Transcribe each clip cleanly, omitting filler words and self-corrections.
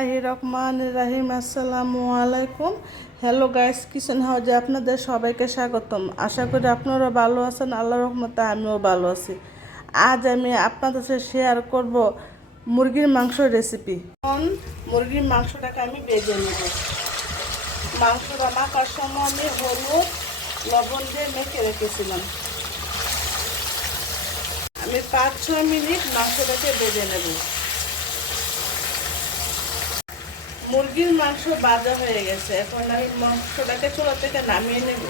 বিসমিল্লাহির রহমানির রহিম। আসসালামু আলাইকুম। হ্যালো গাইস, কিচেন হাউজে আপনাদের সবাইকে স্বাগতম। আশা করি আপনারা ভালো আছেন। আল্লাহর রহমতে আমিও ভালো আছি। আজ আমি আপনাদের সাথে শেয়ার করব মুরগির মাংস রেসিপি। এখন মুরগির মাংসটাকে আমি ভেজে নেব। মাংসটা মাখার সময় আমি হলুদ লবণ দিয়ে মেখে রেখেছিলাম। আমি 5-6 মিনিট মাংসটাকে ভেজে নেব। মুরগির মাংস ভাজা হয়ে গেছে, এখন আমি মাংসটাকে চুলা থেকে নামিয়ে নেব।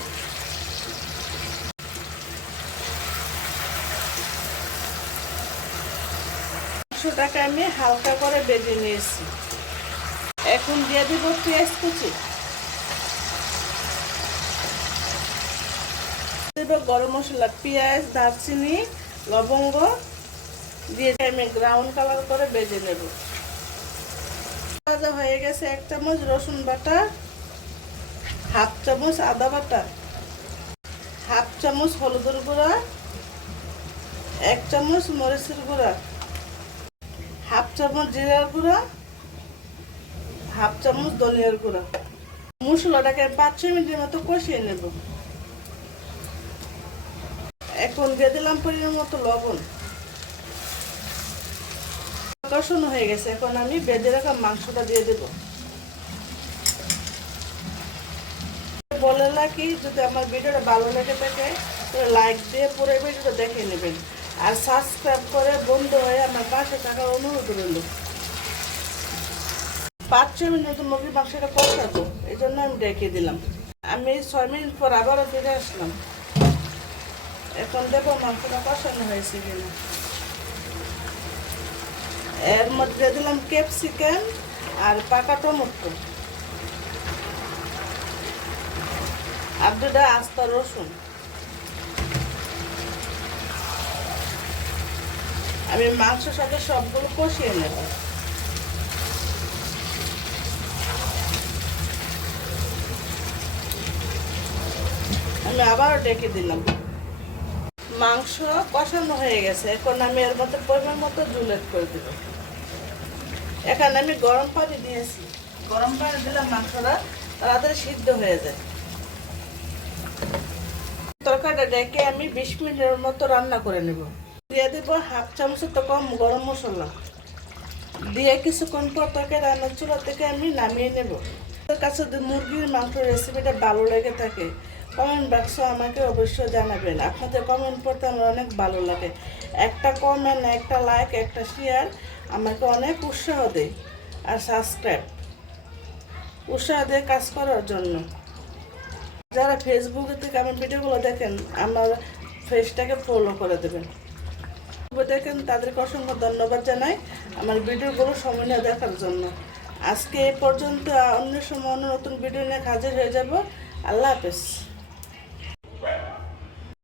মাংসটাকে আমি হালকা করে ভেজে নিয়েছি। এখন দিয়ে দিব পেঁয়াজ কুচি, দেব গরম মশলা, পেঁয়াজ, দারচিনি, লবঙ্গ দিয়ে আমি ব্রাউন কালার করে ভেজে নেব। ভাজা হয়ে গেছে। 1 চামচ রসুন বাটা, 1/2 চামচ আদা বাটা, 1/2 চামচ হলুদের গুঁড়া, 1 চামচ মরিচের গুঁড়া, 1/2 চামচ জিরার গুঁড়া, 1/2 চামচ ধনিয়ার গুঁড়া। মশলাটাকে 5-6 মিনিটের মতো কষিয়ে নেব। এখন দিয়ে দিলাম পরিমাণ মতো লবণ। কষানো হয়ে গেছে, এখন আমি ভেজে রাখা মাংসটা দিয়ে দেব। বলে নাকি যদি আমার ভিডিওটা ভালো লেগে থাকে তাহলে লাইক দিয়ে পুরো ভিডিওটা দেখে নেবেন, আর সাবস্ক্রাইব করে বন্ধু হয়ে আমার পাশে থাকার অনুরোধ রইল। 5-6 মিনিট মুরগির মাংসটা কষাবো, এই জন্য আমি ডেকে দিলাম। আমি 6 মিনিট পর আবারও ফিরে আসলাম। এখন দেখো মাংসটা কষানো হয়েছে কিনা। এর মধ্যে দিলাম ক্যাপসিকাম আর পাকা টমেটো আর 2টা আস্তা রসুন। আমি মাংসের সাথে সবগুলো কষিয়ে নেব। আমি আবারও ডেকে দিলাম। মাংস কষানো হয়ে গেছে, এখন আমি এর মধ্যে পরিমাণ মতো ঝোল এড করে দেব। এখানে আমি গরম পানি দিয়েছি। গরম পানি দিলে মাংসটা তাড়াতাড়ি সিদ্ধ হয়ে যায়। তরকারিটা ডেকে আমি 20 মিনিটের মতো রান্না করে নেব। দিয়ে দেব 1/2 চামচের তো কম গরম মশলা দিয়ে কিছুক্ষণ পর তরকারি রান্নার চুলা থেকে আমি নামিয়ে নেব। আপনার কাছে যদি মুরগির মাংস রেসিপিটা ভালো লেগে থাকে কমেন্ট বক্সে আমাকে অবশ্যই জানাবেন। আপনাদের কমেন্ট পড়তে আমার অনেক ভালো লাগে। একটা কমেন্ট, একটা লাইক, একটা শেয়ার আমাকে অনেক উৎসাহ দেয়, আর সাবস্ক্রাইব উৎসাহ দিয়ে কাজ করার জন্য। যারা ফেসবুকে থেকে আমার ভিডিওগুলো দেখেন আমার পেজটাকে ফলো করে দেবেন। দেখেন তাদেরকে অসংখ্য ধন্যবাদ জানাই আমার ভিডিওগুলো সময় নিয়ে দেখার জন্য। আজকে এই পর্যন্ত, অন্য সময় অন্য নতুন ভিডিও নিয়ে হাজির হয়ে যাব। আল্লাহ হাফেজ।